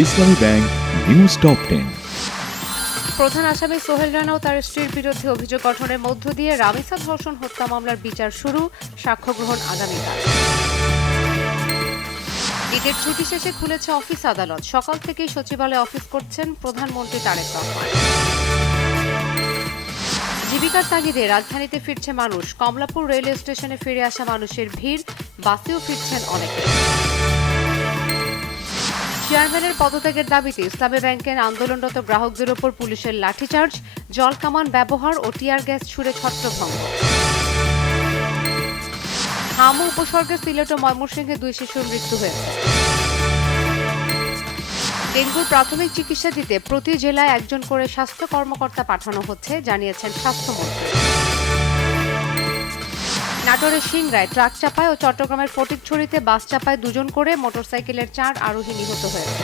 ইসলামী bank news top 10। প্রধান আসামি সোহেল রানা ও তার স্ত্রীর বিরুদ্ধে অভিযোগ গঠনের মধ্য দিয়ে রামিসা ধর্ষণ হত্যা মামলার বিচার শুরু, সাক্ষ্য গ্রহণ আগামীকাল। ঈদের ছুটি শেষে খুলেছে অফিস আদালত, সকাল থেকেই সচিবালয়ে অফিস করছেন প্রধানমন্ত্রী তারেক রহমান। জীবিকার তাগিদে রাজধানীতে ফিরছে মানুষ, কমলাপুর রেলওয়ে স্টেশনে ফিরে আসা মানুষের ভিড়, বাসেও ফিরছেন অনেকে। চেয়ারম্যানের পদত্যাগের দাবিতে ইসলামী ব্যাংকের আন্দোলনরত গ্রাহকদের ওপর পুলিশের লাঠিচার্জ, জলকামান ব্যবহার ও টিয়ার গ্যাস ছুড়ে ছত্রভঙ্গ। হামু উপসর্গে সিলেট ও ময়মনসিংহে 2 শিশুর মৃত্যু হয়েছে। ডেঙ্গুর প্রাথমিক চিকিৎসা দিতে প্রতি জেলায় একজন করে স্বাস্থ্য কর্মকর্তা পাঠানো হচ্ছে, জানিয়েছেন স্বাস্থ্যমন্ত্রী। নাটোরের সিংড়ায় ট্রাক চাপায় ও চট্টগ্রামের ফটিকছড়িতে বাস চাপায় 2 জন করে মোটরসাইকেলের 4 আরোহী নিহত হয়েছে।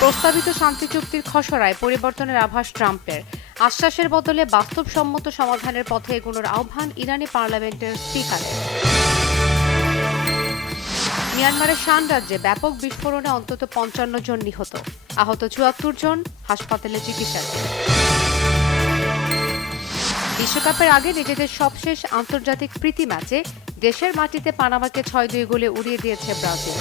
প্রস্তাবিত শান্তি চুক্তির খসড়ায় পরিবর্তনের আভাস ট্রাম্পের, আশ্বাসের বদলে বাস্তবসম্মত সমাধানের পথে এগোনোর আহ্বান ইরানি পার্লামেন্টের স্পিকারের। মিয়ানমারের শান রাজ্যে ব্যাপক বিস্ফোরণে অন্তত 55 জন নিহত, আহত 74 জন, হাসপাতালে চিকিৎসাধীন। বিশ্বকাপের আগে নিজেদের সবশেষ আন্তর্জাতিক প্রীতি ম্যাচে দেশের মাটিতে পানামাকে 6-2 গোলে উড়িয়ে দিয়েছে ব্রাজিল।